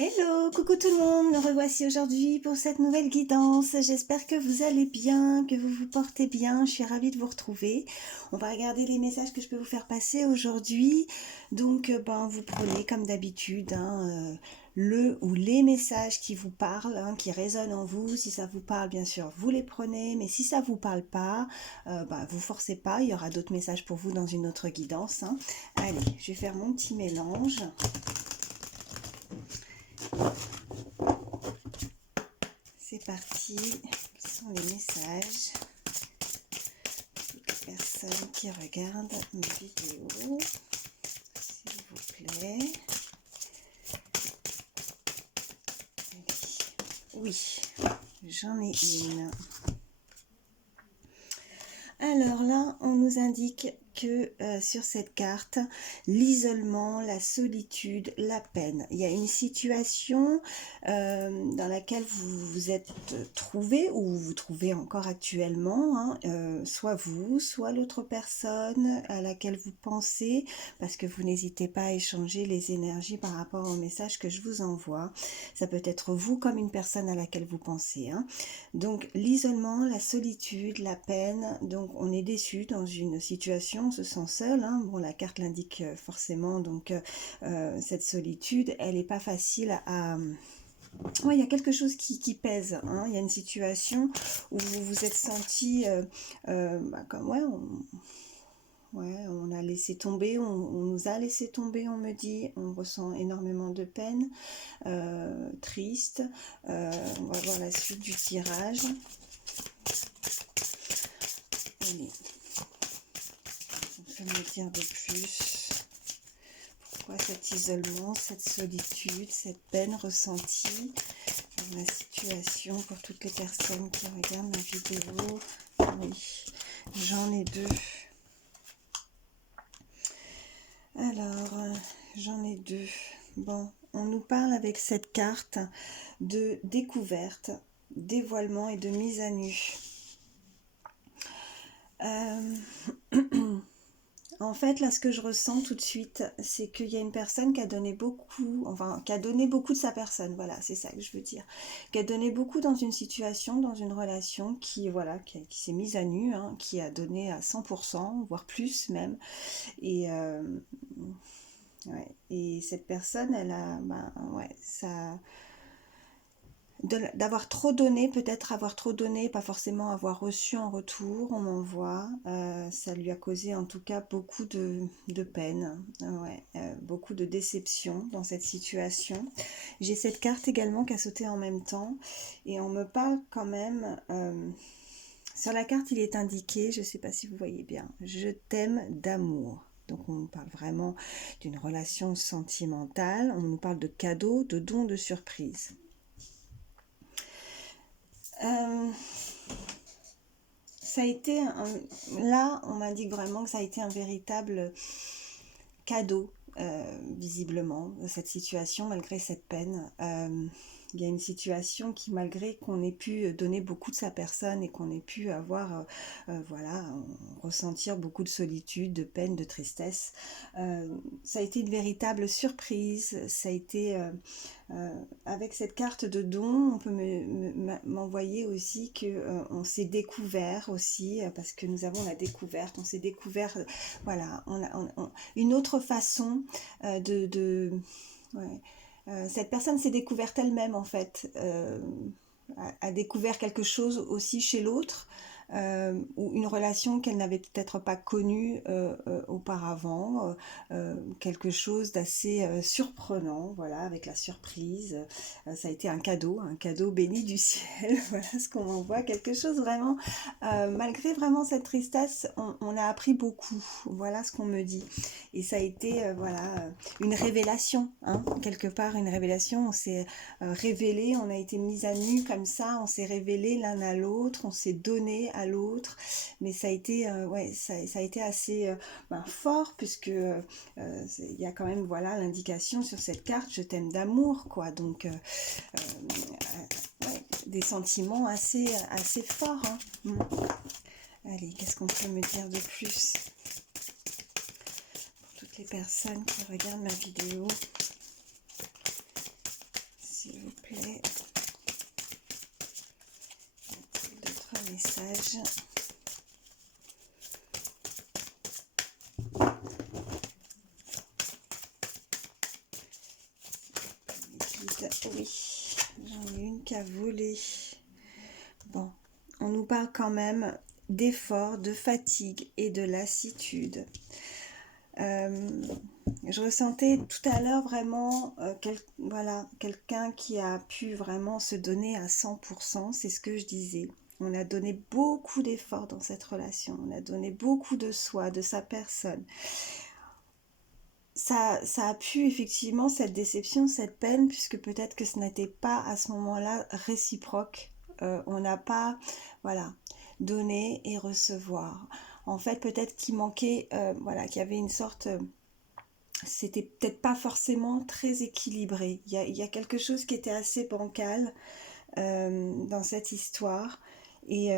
Hello, coucou tout le monde, nous revoici aujourd'hui pour cette nouvelle guidance. J'espère que vous allez bien, que vous vous portez bien, je suis ravie de vous retrouver. On va regarder les messages que je peux vous faire passer aujourd'hui. Donc vous prenez comme d'habitude le ou les messages qui vous parlent, qui résonnent en vous. Si ça vous parle, bien sûr, vous les prenez, mais si ça vous parle pas, vous forcez pas, il y aura d'autres messages pour vous dans une autre guidance. Allez, je vais faire mon petit mélange. C'est parti, quels sont les messages pour toutes les personnes qui regardent mes vidéos, s'il vous plaît. Allez. Oui, j'en ai une. Alors là, on nous indique que sur cette carte, l'isolement, la solitude, la peine. Il y a une situation dans laquelle vous vous êtes trouvé ou vous vous trouvez encore actuellement, soit vous, soit l'autre personne à laquelle vous pensez, parce que vous n'hésitez pas à échanger les énergies par rapport au message que je vous envoie. Ça peut être vous comme une personne à laquelle vous pensez. Donc l'isolement, la solitude, la peine, donc on est déçu dans une situation, on se sent seul, bon la carte l'indique forcément, donc cette solitude, elle n'est pas facile à... Ouais, il y a quelque chose qui pèse, il y a une situation où vous vous êtes senti comme on a laissé tomber, on nous a laissé tomber, on me dit, on ressent énormément de peine, triste. On va voir la suite du tirage. Allez, on peut me dire de plus. Pourquoi cet isolement, cette solitude, cette peine ressentie dans la situation pour toutes les personnes qui regardent ma vidéo? Oui, j'en ai deux. Alors, j'en ai deux. Bon, on nous parle avec cette carte de découverte, dévoilement et de mise à nu. En fait, là, ce que je ressens tout de suite, c'est qu'il y a une personne qui a donné beaucoup, qui a donné beaucoup de sa personne, voilà, c'est ça que je veux dire, qui a donné beaucoup dans une situation, dans une relation, qui s'est mise à nu, qui a donné à 100%, voire plus même, et et cette personne, elle a, ça... d'avoir trop donné, peut-être avoir trop donné, pas forcément avoir reçu en retour, on m'envoie, ça lui a causé en tout cas beaucoup de peine, beaucoup de déception dans cette situation. J'ai cette carte également qui a sauté en même temps, et on me parle quand même, sur la carte il est indiqué, je ne sais pas si vous voyez bien, je t'aime d'amour. Donc on nous parle vraiment d'une relation sentimentale, on nous parle de cadeaux, de dons, de surprises. Ça a été là on m'indique vraiment que ça a été un véritable cadeau, visiblement, cette situation malgré cette peine. Il y a une situation qui, malgré qu'on ait pu donner beaucoup de sa personne et qu'on ait pu avoir, ressentir beaucoup de solitude, de peine, de tristesse, ça a été une véritable surprise. Ça a été avec cette carte de don, on peut m'envoyer aussi que on s'est découvert aussi, parce que nous avons la découverte, on s'est découvert, voilà, une autre façon cette personne s'est découverte elle-même en fait, a découvert quelque chose aussi chez l'autre, ou une relation qu'elle n'avait peut-être pas connue auparavant, quelque chose d'assez surprenant, voilà, avec la surprise. Ça a été un cadeau béni du ciel, voilà ce qu'on m'envoie, quelque chose vraiment, malgré vraiment cette tristesse, on a appris beaucoup, voilà ce qu'on me dit. Et ça a été une révélation, quelque part une révélation, on s'est révélé, on a été mis à nu comme ça, on s'est révélé l'un à l'autre, on s'est donné à l'autre, mais ça a été ça a été assez fort, puisque il y a quand même l'indication sur cette carte, je t'aime d'amour, quoi, donc des sentiments assez forts. Allez, qu'est-ce qu'on peut me dire de plus pour toutes les personnes qui regardent ma vidéo? oui, j'en ai une qui a volé. Bon, on nous parle quand même d'effort, de fatigue et de lassitude. Je ressentais tout à l'heure vraiment voilà, quelqu'un qui a pu vraiment se donner à 100%, c'est ce que je disais. On a donné beaucoup d'efforts dans cette relation, on a donné beaucoup de soi, de sa personne. Ça a pu effectivement, cette déception, cette peine, puisque peut-être que ce n'était pas à ce moment-là réciproque. On n'a pas, voilà, donné et recevoir. En fait, peut-être qu'il manquait, voilà, qu'il y avait une sorte c'était peut-être pas forcément très équilibré. Il y a quelque chose qui était assez bancal dans cette histoire. Et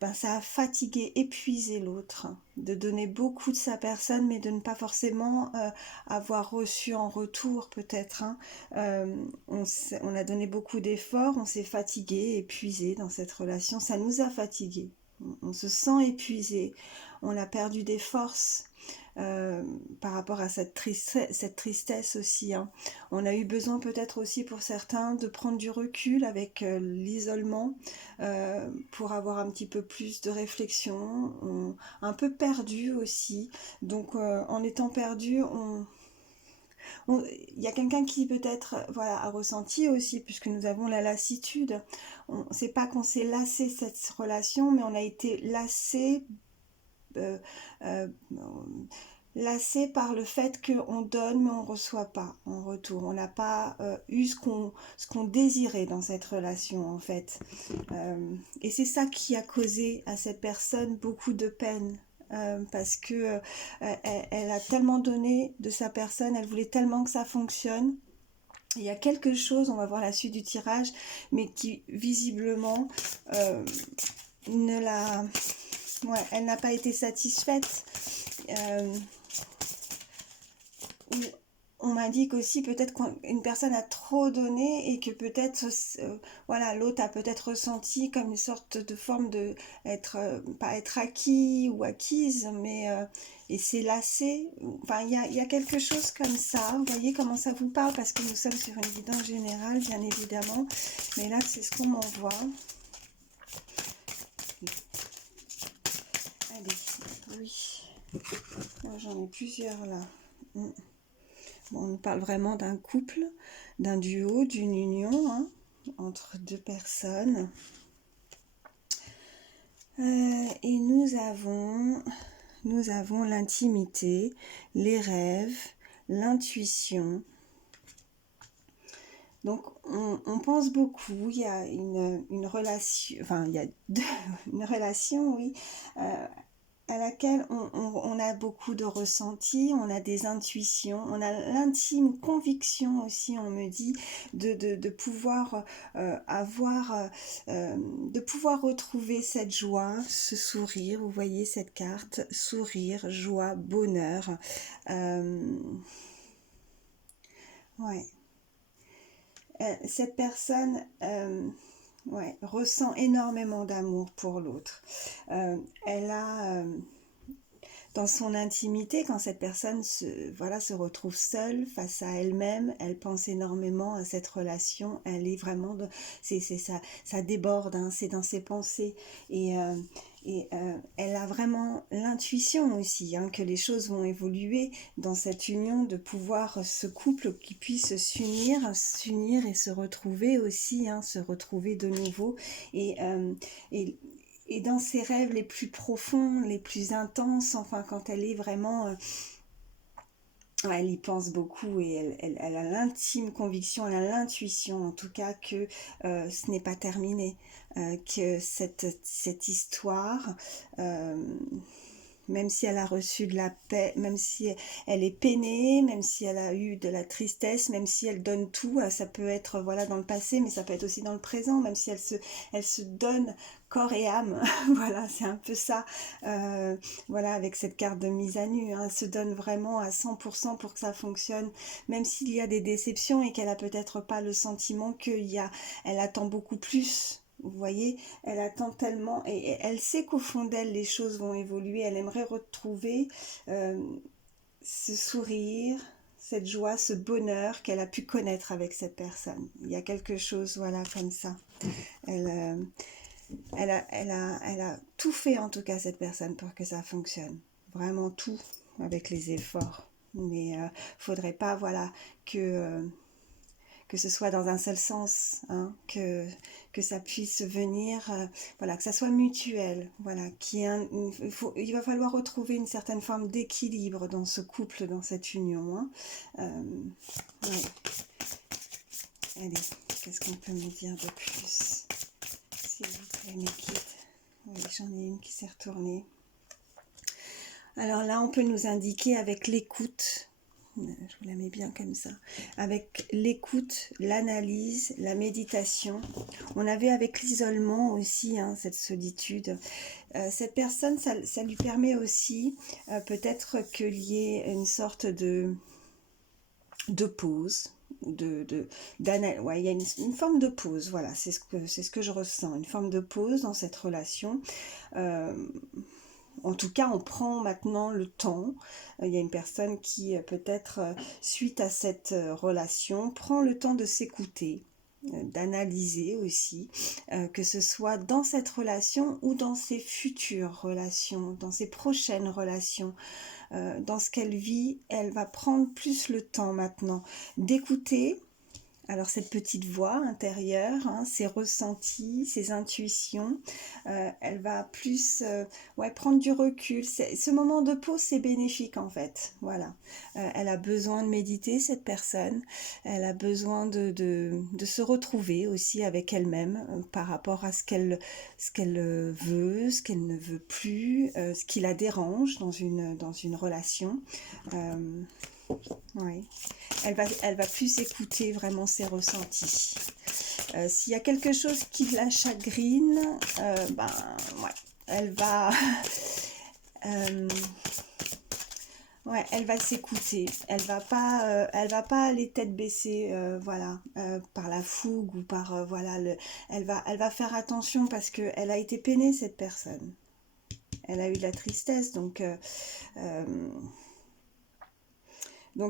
ben, ça a fatigué, épuisé l'autre, de donner beaucoup de sa personne, mais de ne pas forcément avoir reçu en retour peut-être. Hein. On a donné beaucoup d'efforts, on s'est fatigué, épuisé dans cette relation. Ça nous a fatigués. On se sent épuisé, on a perdu des forces. Par rapport à cette tristesse aussi. Hein. On a eu besoin peut-être aussi pour certains de prendre du recul avec l'isolement pour avoir un petit peu plus de réflexion, un peu perdu aussi. Donc en étant perdu, il y a quelqu'un qui peut-être voilà, a ressenti aussi, puisque nous avons la lassitude. C'est pas qu'on s'est lassé cette relation, mais on a été lassé euh, euh, lassé par le fait qu'on donne mais on ne reçoit pas en retour. On n'a pas eu ce qu'on désirait dans cette relation en fait. Et c'est ça qui a causé à cette personne beaucoup de peine. Parce que elle a tellement donné de sa personne, elle voulait tellement que ça fonctionne. Il y a quelque chose, on va voir la suite du tirage, mais qui visiblement ne l'a, ouais, elle n'a pas été satisfaite. On m'indique aussi peut-être qu'une personne a trop donné et que peut-être voilà, l'autre a peut-être ressenti comme une sorte de forme de être pas être acquis ou acquise, mais et c'est lassé. Enfin, il y a quelque chose comme ça. Vous voyez comment ça vous parle, parce que nous sommes sur une guidance générale, bien évidemment, mais là c'est ce qu'on m'envoie. Allez, oui, j'en ai plusieurs là. Bon, on nous parle vraiment d'un couple, d'un duo, d'une union hein, entre deux personnes. Et nous avons l'intimité, les rêves, l'intuition. Donc on pense beaucoup, il y a une relation, enfin il y a une relation, oui, à laquelle on a beaucoup de ressentis, on a des intuitions, on a l'intime conviction aussi, on me dit, de pouvoir de pouvoir retrouver cette joie, ce sourire. Vous voyez cette carte, sourire, joie, bonheur. Ouais. Cette personne ouais, ressent énormément d'amour pour l'autre. Elle a dans son intimité, quand cette personne voilà, se retrouve seule face à elle-même, elle pense énormément à cette relation, elle est vraiment, ça déborde, hein, c'est dans ses pensées, et elle a vraiment l'intuition aussi, hein, que les choses vont évoluer dans cette union, de pouvoir, ce couple qui puisse s'unir et se retrouver aussi, hein, se retrouver de nouveau, et, et dans ses rêves les plus profonds, les plus intenses, enfin quand elle est vraiment... elle y pense beaucoup et elle a l'intime conviction, elle a l'intuition en tout cas que ce n'est pas terminé, que cette histoire... même si elle a reçu de la paix, même si elle est peinée, même si elle a eu de la tristesse, même si elle donne tout, ça peut être voilà dans le passé, mais ça peut être aussi dans le présent, même si elle se donne corps et âme, voilà, c'est un peu ça, voilà, avec cette carte de mise à nu, hein, elle se donne vraiment à 100% pour que ça fonctionne, même s'il y a des déceptions et qu'elle a peut-être pas le sentiment elle attend beaucoup plus. Vous voyez, elle attend tellement et elle sait qu'au fond d'elle, les choses vont évoluer. Elle aimerait retrouver ce sourire, cette joie, ce bonheur qu'elle a pu connaître avec cette personne. Il y a quelque chose, voilà, comme ça. Elle a tout fait, en tout cas, cette personne, pour que ça fonctionne. Vraiment tout, avec les efforts. Mais faudrait pas, voilà, que ce soit dans un seul sens, hein, que ça puisse venir, voilà, que ça soit mutuel, voilà, il va falloir retrouver une certaine forme d'équilibre dans ce couple, dans cette union. Hein. Ouais. Allez, qu'est-ce qu'on peut me dire de plus, s'il vous plaît, mes guides? Oui, j'en ai une qui s'est retournée. Alors là, on peut nous indiquer avec l'écoute. Je vous la mets bien comme ça. Avec l'écoute, l'analyse, la méditation. On avait avec l'isolement aussi, hein, cette solitude. Cette personne, ça lui permet aussi peut-être qu'il y ait une sorte de pause. Ouais, il y a une forme de pause, voilà, c'est ce que je ressens, une forme de pause dans cette relation. En tout cas, on prend maintenant le temps. Il y a une personne qui, peut-être, suite à cette relation, prend le temps de s'écouter, d'analyser aussi, que ce soit dans cette relation ou dans ses futures relations, dans ses prochaines relations. Dans ce qu'elle vit, elle va prendre plus le temps maintenant d'écouter. Alors cette petite voix intérieure, hein, ses ressentis, ses intuitions, elle va plus ouais, prendre du recul. Ce moment de pause, c'est bénéfique en fait. Voilà. Elle a besoin de méditer, cette personne. Elle a besoin de se retrouver aussi avec elle-même par rapport à ce qu'elle veut, ce qu'elle ne veut plus, ce qui la dérange dans une relation. Ouais. Elle va plus écouter vraiment ses ressentis. S'il y a quelque chose qui la chagrine, ben ouais, elle va, ouais, elle va s'écouter. Elle va pas aller tête baissée, voilà, par la fougue ou par voilà elle va faire attention parce que elle a été peinée, cette personne. Elle a eu de la tristesse, donc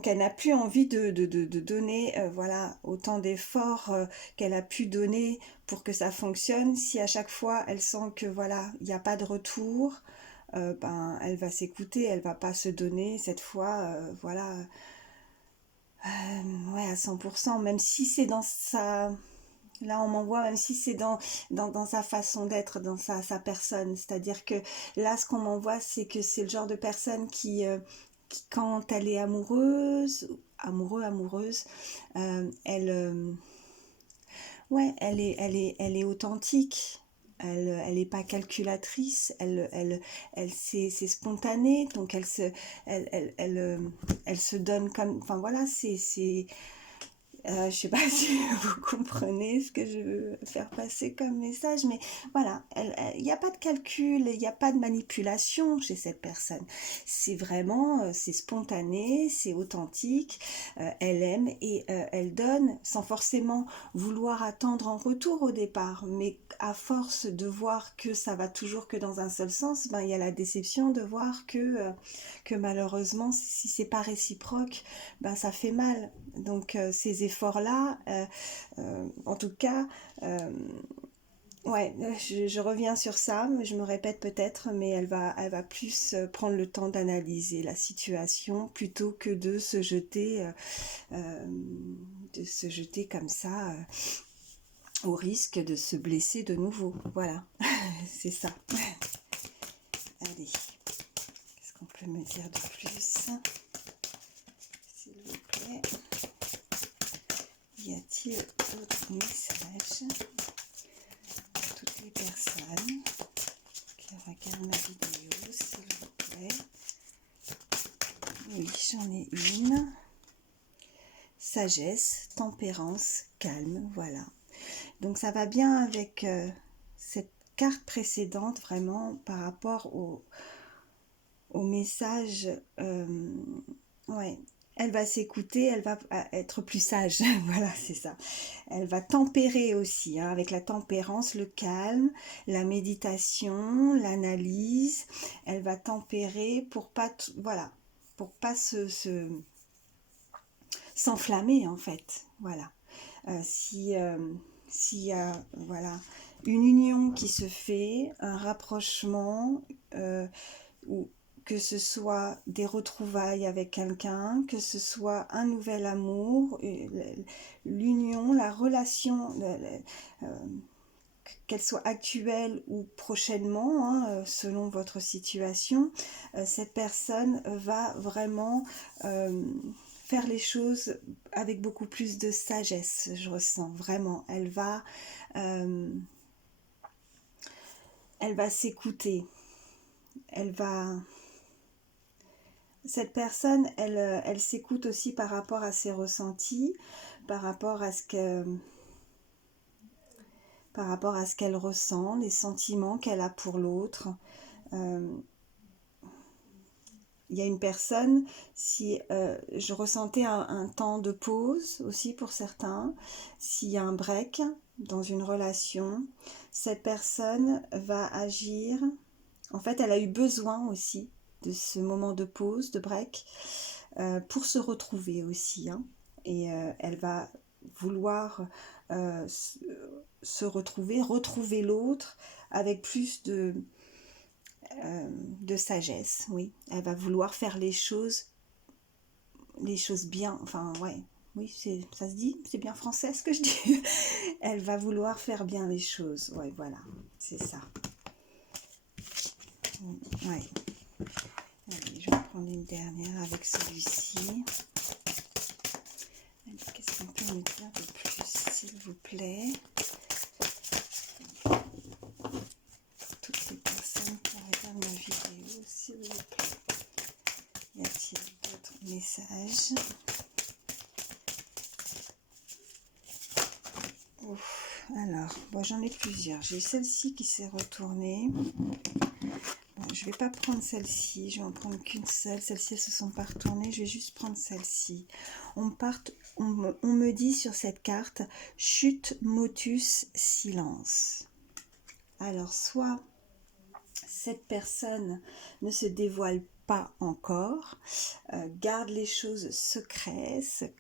elle n'a plus envie de donner voilà, autant d'efforts qu'elle a pu donner pour que ça fonctionne. Si à chaque fois elle sent que voilà, il n'y a pas de retour, ben, elle va s'écouter, elle va pas se donner cette fois, voilà, ouais, à 100%, même si c'est dans sa... Là, on m'envoie, même si c'est dans sa façon d'être, dans sa personne. C'est-à-dire que là, ce qu'on m'envoie, c'est que c'est le genre de personne qui quand elle est amoureuse, elle, ouais, elle est authentique. Elle est pas calculatrice. C'est spontané. Donc elle se donne comme, enfin voilà, je sais pas si vous comprenez ce que je veux faire passer comme message, mais voilà, il n'y a pas de calcul, il n'y a pas de manipulation chez cette personne. C'est vraiment, c'est spontané, c'est authentique, elle aime et elle donne sans forcément vouloir attendre en retour au départ, mais à force de voir que ça va toujours que dans un seul sens, ben, il y a la déception de voir que malheureusement, si c'est pas réciproque, ben, ça fait mal. Donc ces efforts-là, en tout cas, ouais, je reviens sur ça, je me répète peut-être, mais elle va plus prendre le temps d'analyser la situation plutôt que de se jeter comme ça au risque de se blesser de nouveau. Voilà, c'est ça. Allez, qu'est-ce qu'on peut me dire de plus, s'il vous plaît? Y a-t-il d'autres messages pour toutes les personnes qui regardent ma vidéo, s'il vous plaît? Oui, j'en ai une. Sagesse, tempérance, calme, voilà. Donc ça va bien avec cette carte précédente, vraiment, par rapport au message. Ouais. Elle va s'écouter, elle va être plus sage, voilà, c'est ça. Elle va tempérer aussi, hein, avec la tempérance, le calme, la méditation, l'analyse. Elle va tempérer pour pas, voilà, pour pas s'enflammer en fait. Voilà. S'il y a voilà, une union qui se fait, un rapprochement, ou que ce soit des retrouvailles avec quelqu'un, que ce soit un nouvel amour, l'union, la relation, qu'elle soit actuelle ou prochainement, hein, selon votre situation, cette personne va vraiment faire les choses avec beaucoup plus de sagesse, je ressens vraiment. Elle va s'écouter, elle va... Cette personne, elle s'écoute aussi par rapport à ses ressentis, par rapport à ce qu'elle ressent, les sentiments qu'elle a pour l'autre. Il y a une personne, si je ressentais un temps de pause aussi pour certains, s'il y a un break dans une relation, cette personne va agir. En fait, elle a eu besoin aussi de ce moment de pause, de break, pour se retrouver aussi. Hein. Et elle va vouloir se retrouver l'autre avec plus de sagesse, oui. Elle va vouloir faire les choses bien, enfin, ouais. Oui, ça se dit, c'est bien français ce que je dis. Elle va vouloir faire bien les choses, ouais, voilà, c'est ça. Ouais. Allez, je vais prendre une dernière avec celui-ci. Qu'est-ce qu'on peut me dire de plus, s'il vous plaît? Toutes les personnes qui regardent ma vidéo, s'il vous plaît. Y a-t-il d'autres messages? Ouf, alors, bon, j'en ai plusieurs. J'ai celle-ci qui s'est retournée. Bon, je ne vais pas prendre celle-ci, je vais en prendre qu'une seule. Celles-ci, elles se sont pas retournées. Je vais juste prendre celle-ci. On me dit sur cette carte, chute, motus, silence. Alors, soit cette personne ne se dévoile pas encore, garde les choses secrètes,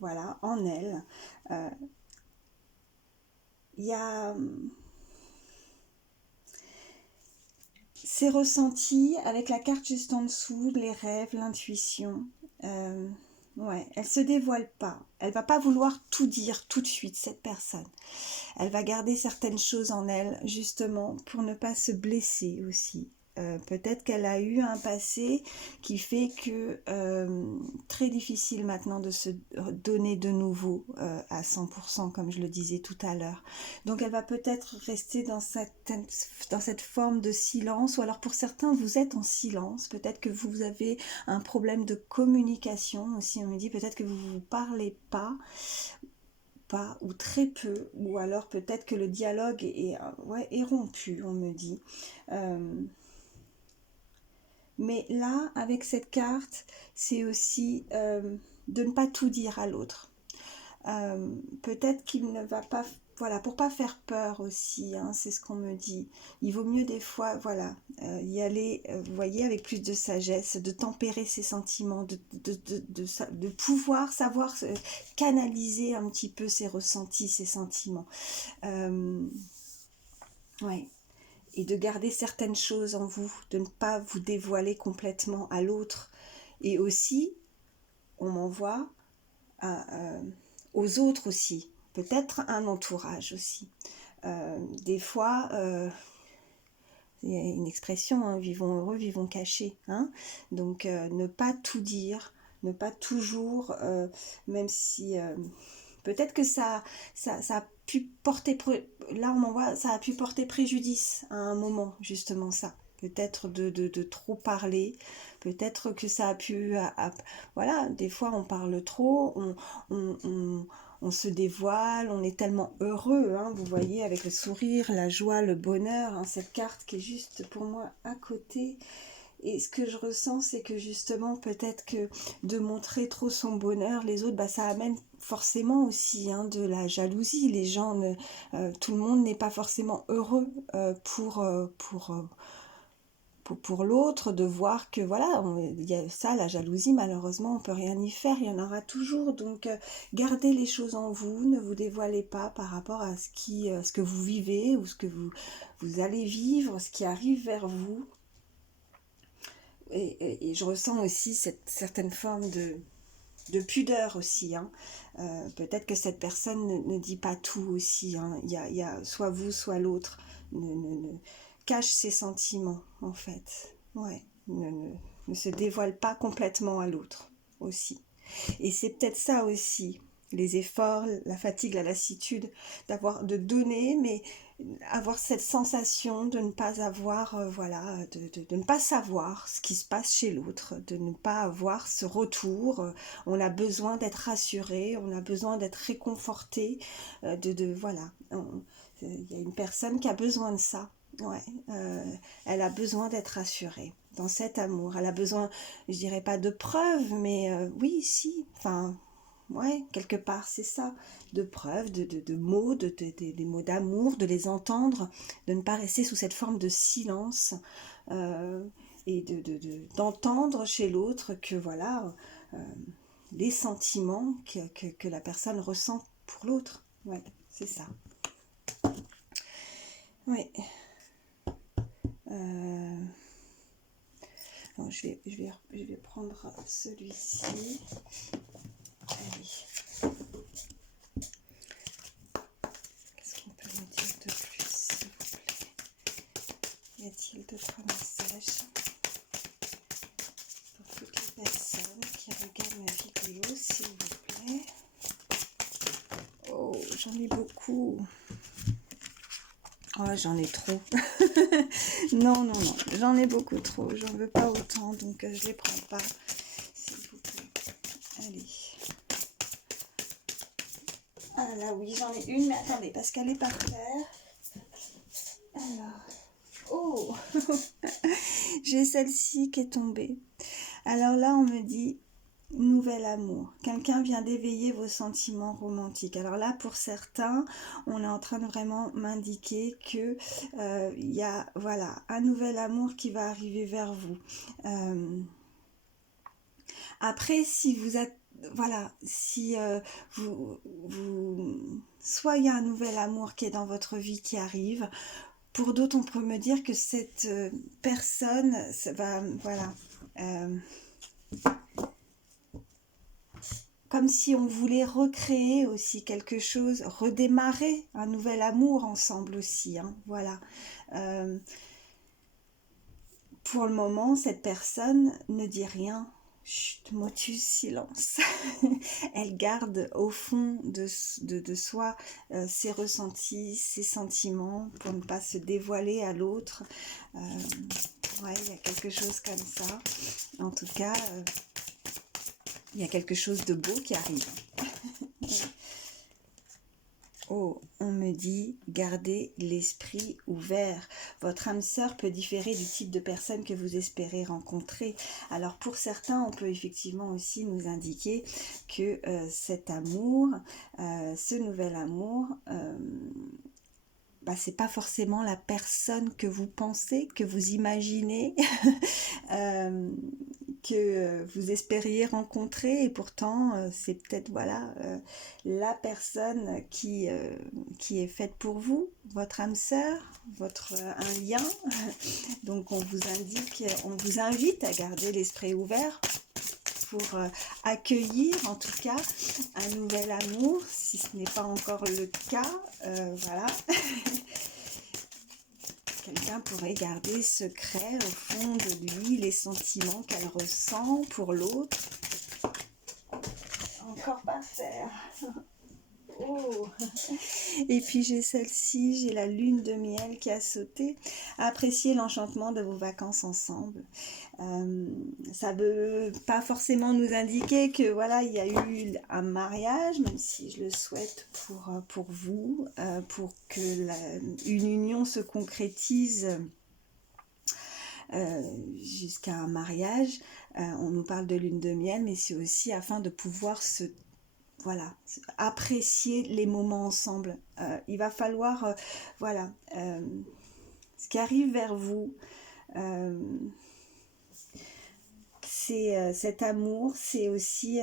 voilà, en elle. Il y a ces ressentis avec la carte juste en dessous, les rêves, l'intuition. Ouais, elle se dévoile pas. Elle va pas vouloir tout dire tout de suite, cette personne. Elle va garder certaines choses en elle, justement, pour ne pas se blesser aussi. Peut-être qu'elle a eu un passé qui fait que très difficile maintenant de se donner de nouveau à 100%, comme je le disais tout à l'heure. Donc elle va peut-être rester dans cette forme de silence, ou alors pour certains vous êtes en silence, peut-être que vous avez un problème de communication aussi, on me dit peut-être que vous ne vous parlez pas ou très peu, ou alors peut-être que le dialogue est rompu, on me dit. Mais là, avec cette carte, c'est aussi de ne pas tout dire à l'autre. Peut-être qu'il ne va pas... Voilà, pour pas faire peur aussi, hein, c'est ce qu'on me dit. Il vaut mieux des fois, voilà, y aller, vous voyez, avec plus de sagesse, de tempérer ses sentiments, de pouvoir savoir canaliser un petit peu ses ressentis, ses sentiments. Ouais. Et de garder certaines choses en vous, de ne pas vous dévoiler complètement à l'autre. Et aussi, on m'envoie aux autres aussi, peut-être un entourage aussi. Des fois, il y a une expression, hein, vivons heureux, vivons cachés. Hein, donc, ne pas tout dire, ne pas toujours, même si... peut-être que ça a pu porter... Là, on m'envoie, ça a pu porter préjudice à un moment, justement ça. Peut-être de trop parler, peut-être que ça a pu... voilà, des fois on parle trop, on se dévoile, on est tellement heureux, hein, vous voyez, avec le sourire, la joie, le bonheur, hein, cette carte qui est juste pour moi à côté. Et ce que je ressens, c'est que justement, peut-être que de montrer trop son bonheur, les autres, ça amène forcément aussi de la jalousie. Les gens, tout le monde n'est pas forcément heureux pour pour l'autre, de voir que voilà, il y a ça, la jalousie, malheureusement, on peut rien y faire, il y en aura toujours. Donc, gardez les choses en vous, ne vous dévoilez pas par rapport à ce que vous vivez ou ce que vous allez vivre, ce qui arrive vers vous. Et je ressens aussi cette certaine forme de pudeur aussi, hein. Peut-être que cette personne ne dit pas tout aussi, hein. Il y a soit vous, soit l'autre. Cache ses sentiments, en fait. Ouais. Ne se dévoile pas complètement à l'autre aussi. Et c'est peut-être ça aussi, les efforts, la fatigue, la lassitude, de donner, mais avoir cette sensation de ne pas avoir, voilà, de ne pas savoir ce qui se passe chez l'autre, de ne pas avoir ce retour. On a besoin d'être rassuré, on a besoin d'être réconforté, voilà. Il y a une personne qui a besoin de ça. Ouais, elle a besoin d'être rassurée dans cet amour. Elle a besoin, je dirais pas de preuves, mais oui, si, enfin, ouais, quelque part, c'est ça, de preuves, de mots, des mots d'amour, de les entendre, de ne pas rester sous cette forme de silence, et d'entendre chez l'autre que voilà, euh, les sentiments que la personne ressent pour l'autre. Ouais, c'est ça. Ouais. Bon, je vais prendre celui-ci. Allez. Qu'est-ce qu'on peut me dire de plus, s'il vous plaît? Y a-t-il d'autres messages pour toutes les personnes qui regardent ma vidéo, s'il vous plaît? Oh, j'en ai beaucoup. Oh, j'en ai trop. Non, non, non, j'en ai beaucoup trop. J'en veux pas autant, donc je les prends pas, s'il vous plaît. Allez. Ah là, oui, j'en ai une, mais attendez, parce qu'elle est par terre. Alors, oh, j'ai celle-ci qui est tombée. Alors là, on me dit nouvel amour. Quelqu'un vient d'éveiller vos sentiments romantiques. Alors là, pour certains, on est en train de vraiment m'indiquer que il y a voilà un nouvel amour qui va arriver vers vous. Après, si vous êtes voilà, si soit il y a un nouvel amour qui est dans votre vie qui arrive. Pour d'autres, on peut me dire que cette personne ça va, voilà, comme si on voulait recréer aussi quelque chose, redémarrer un nouvel amour ensemble aussi, hein, voilà. Pour le moment, cette personne ne dit rien. Chut, motus, silence. Elle garde au fond de soi ses ressentis, ses sentiments pour ne pas se dévoiler à l'autre. Ouais, il y a quelque chose comme ça. En tout cas, il y a quelque chose de beau qui arrive. Oh, on me dit, gardez l'esprit ouvert. Votre âme sœur peut différer du type de personne que vous espérez rencontrer. Alors pour certains, on peut effectivement aussi nous indiquer que cet amour, ce nouvel amour, c'est pas forcément la personne que vous pensez, que vous imaginez, que vous espériez rencontrer, et pourtant c'est peut-être voilà la personne qui est faite pour vous, votre âme sœur, un lien. Donc on vous invite à garder l'esprit ouvert pour accueillir en tout cas un nouvel amour, si ce n'est pas encore le cas, voilà. Quelqu'un pourrait garder secret au fond de lui les sentiments qu'elle ressent pour l'autre. Encore pas faire. Oh. Et puis j'ai celle-ci, j'ai la lune de miel qui a sauté. Appréciez l'enchantement de vos vacances ensemble. Ça veut pas forcément nous indiquer que voilà, il y a eu un mariage, même si je le souhaite pour vous, pour que une union se concrétise jusqu'à un mariage. On nous parle de lune de miel, mais c'est aussi afin de pouvoir voilà, apprécier les moments ensemble. Il va falloir, voilà, ce qui arrive vers vous, Cet amour, c'est aussi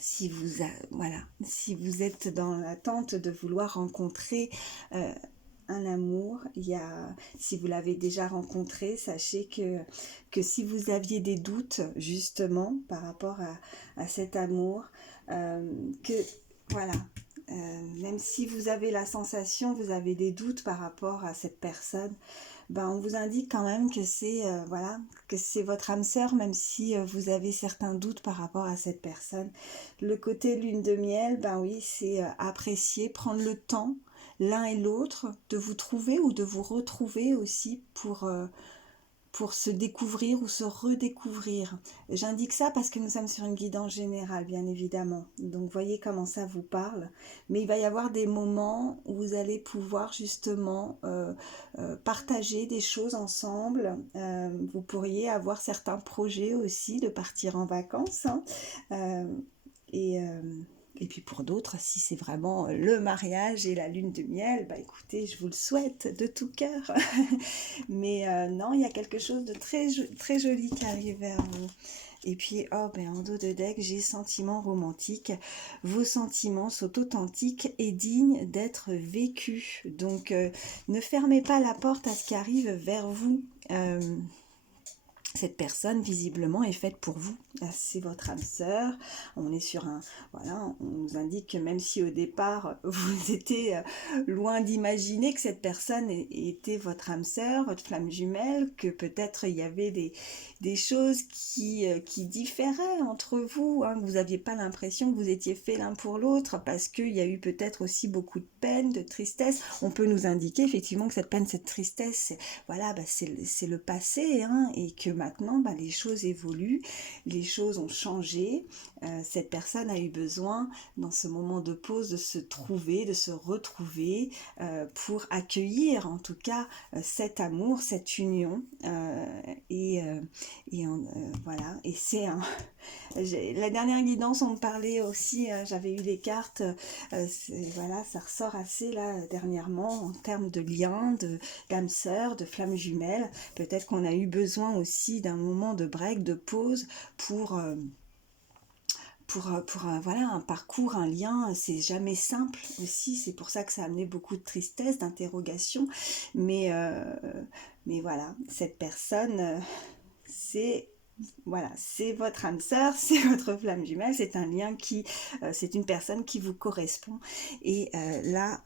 si vous, voilà, si vous êtes dans l'attente de vouloir rencontrer un amour, si vous l'avez déjà rencontré, sachez que si vous aviez des doutes justement par rapport à cet amour, que voilà, même si vous avez la sensation, vous avez des doutes par rapport à cette personne, ben on vous indique quand même que c'est voilà, que c'est votre âme sœur, même si vous avez certains doutes par rapport à cette personne. Le côté lune de miel, ben oui, c'est apprécier, prendre le temps l'un et l'autre de vous trouver ou de vous retrouver aussi pour se découvrir ou se redécouvrir. J'indique ça parce que nous sommes sur une guidance générale, bien évidemment. Donc voyez comment ça vous parle. Mais il va y avoir des moments où vous allez pouvoir justement partager des choses ensemble. Vous pourriez avoir certains projets aussi de partir en vacances. Hein. Et... Et puis pour d'autres, si c'est vraiment le mariage et la lune de miel, bah écoutez, je vous le souhaite de tout cœur. Mais non, il y a quelque chose de très joli qui arrive vers vous. Et puis, oh, ben, en dos de deck, j'ai sentiments romantiques. Vos sentiments sont authentiques et dignes d'être vécus. Donc, ne fermez pas la porte à ce qui arrive vers vous. Cette personne visiblement est faite pour vous, c'est votre âme sœur. On est sur un, voilà, on nous indique que même si au départ vous étiez loin d'imaginer que cette personne était votre âme sœur, votre flamme jumelle, que peut-être il y avait des choses qui différaient entre vous, hein, que vous n'aviez pas l'impression que vous étiez faits l'un pour l'autre, parce qu'il y a eu peut-être aussi beaucoup de peine, de tristesse. On peut nous indiquer effectivement que cette peine, cette tristesse, voilà, bah, c'est le passé, hein, et que maintenant, bah, les choses évoluent, les choses ont changé. Cette personne a eu besoin, dans ce moment de pause, de se trouver, de se retrouver, pour accueillir en tout cas cet amour, cette union. Voilà, et c'est un... La dernière guidance, on me parlait aussi, j'avais eu les cartes, voilà, ça ressort assez là dernièrement en termes de lien, d'âme sœur, de flamme jumelle. Peut-être qu'on a eu besoin aussi d'un moment de break, de pause pour voilà, un parcours, un lien, c'est jamais simple aussi, c'est pour ça que ça a amené beaucoup de tristesse, d'interrogation, mais voilà, cette personne, c'est voilà, c'est votre âme sœur, c'est votre flamme jumelle, c'est un lien c'est une personne qui vous correspond. Et là,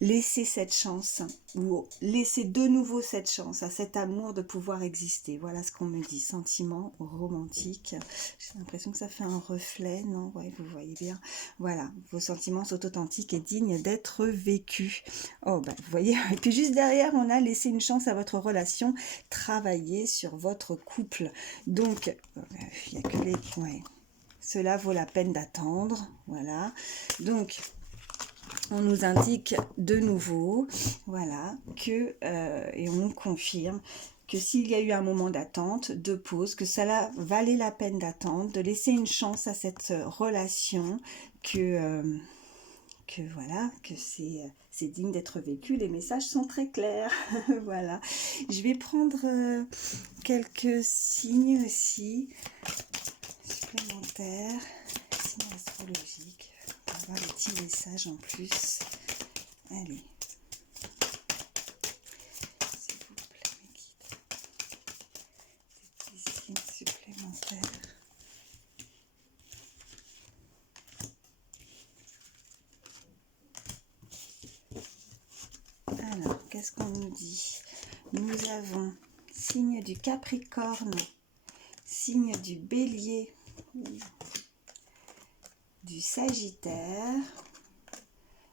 laissez cette chance, ou laissez de nouveau cette chance à cet amour de pouvoir exister. Voilà ce qu'on me dit, sentiment romantique. J'ai l'impression que ça fait un reflet, non? Ouais, vous voyez bien. Voilà, vos sentiments sont authentiques et dignes d'être vécus. Oh, bah, vous voyez, et puis juste derrière, on a laissé une chance à votre relation, travailler sur votre couple. Donc, il n'y a que les... Ouais. Cela vaut la peine d'attendre. Voilà. Donc, on nous indique de nouveau, voilà, que, et on nous confirme que s'il y a eu un moment d'attente, de pause, que cela valait la peine d'attendre, de laisser une chance à cette relation, que voilà, que c'est digne d'être vécu. Les messages sont très clairs. Voilà. Je vais prendre quelques signes aussi supplémentaires, signes astrologiques, pour avoir des petits messages en plus. Allez. S'il vous plaît, mes guides. Des petits signes supplémentaires. Alors, qu'est-ce qu'on nous dit? Nous avons signe du Capricorne, signe du Bélier, du Sagittaire,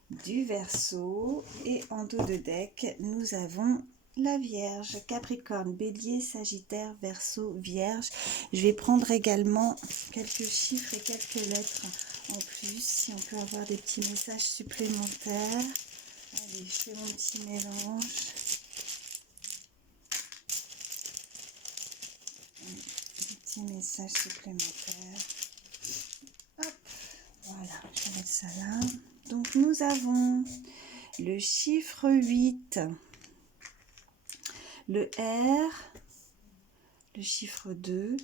du Verseau, et en dos de deck, nous avons la Vierge. Capricorne, Bélier, Sagittaire, Verseau, Vierge. Je vais prendre également quelques chiffres et quelques lettres en plus, si on peut avoir des petits messages supplémentaires. Allez, je fais mon petit mélange. Des petits messages supplémentaires. Hop, voilà, je vais mettre ça là. Donc nous avons le chiffre 8. le R, le chiffre 2,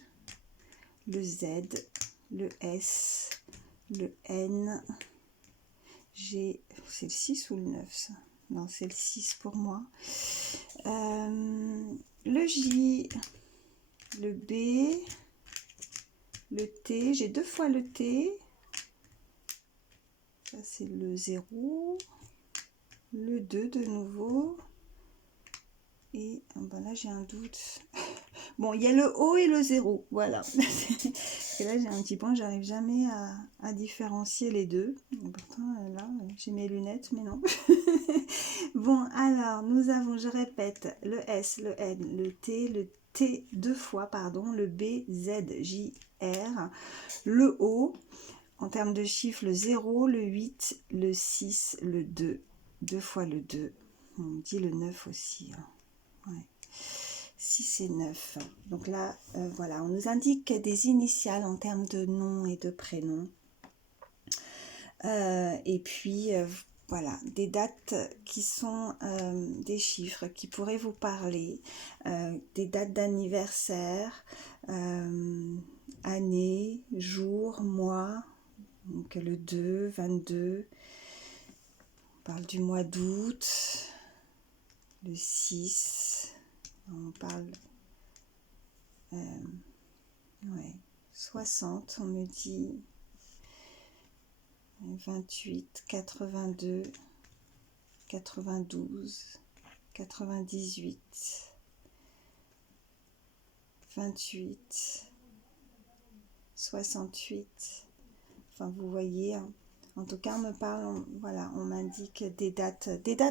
le Z, le S, le N, G, c'est le 6 ou le 9 ça? Non, c'est le 6 pour moi. Le J, le B, le T, j'ai 2 fois le T, ça c'est le 0, le 2 de nouveau, et ben là j'ai un doute. Bon, il y a le O et le 0, voilà. Et là j'ai un petit point, j'arrive jamais à différencier les deux. Et pourtant là j'ai mes lunettes, mais non. Bon, alors nous avons, je répète, le S, le N, le T 2 fois, pardon, le B, Z, J, R, le O, en termes de chiffres, le 0, le 8, le 6, le 2, 2 fois le 2, on dit le 9 aussi, hein. Ouais. 6 et 9. Donc là, voilà, on nous indique des initiales en termes de nom et de prénom. Et puis, voilà, des dates qui sont des chiffres qui pourraient vous parler, des dates d'anniversaire, année, jour, mois, donc le 2, 22, on parle du mois d'août, le 6, on parle, ouais, 60, on me dit 28, 82, 92, 98, 28, 68, enfin vous voyez, hein. En tout cas on me parle, voilà, on m'indique des dates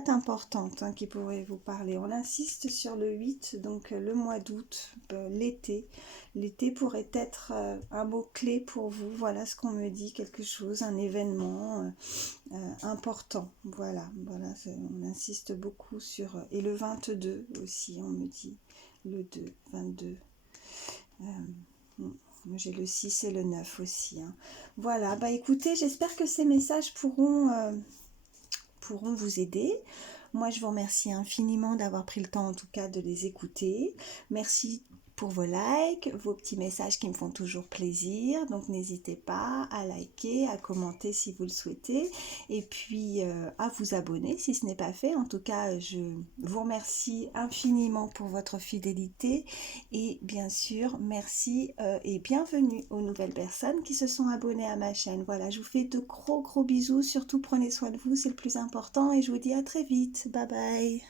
importantes, hein, qui pourraient vous parler. On insiste sur le 8, donc le mois d'août, l'été. L'été pourrait être un mot-clé pour vous, voilà ce qu'on me dit, quelque chose, un événement important, voilà, on insiste beaucoup sur, et le 22 aussi, on me dit, le 2, 22, j'ai le 6 et le 9 aussi, hein. Voilà, bah écoutez, j'espère que ces messages pourront vous aider. Moi, je vous remercie infiniment d'avoir pris le temps, en tout cas, de les écouter. Merci pour vos likes, vos petits messages qui me font toujours plaisir. Donc, n'hésitez pas à liker, à commenter si vous le souhaitez. Et puis, à vous abonner si ce n'est pas fait. En tout cas, je vous remercie infiniment pour votre fidélité. Et bien sûr, merci et bienvenue aux nouvelles personnes qui se sont abonnées à ma chaîne. Voilà, je vous fais de gros bisous. Surtout, prenez soin de vous, c'est le plus important. Et je vous dis à très vite. Bye bye.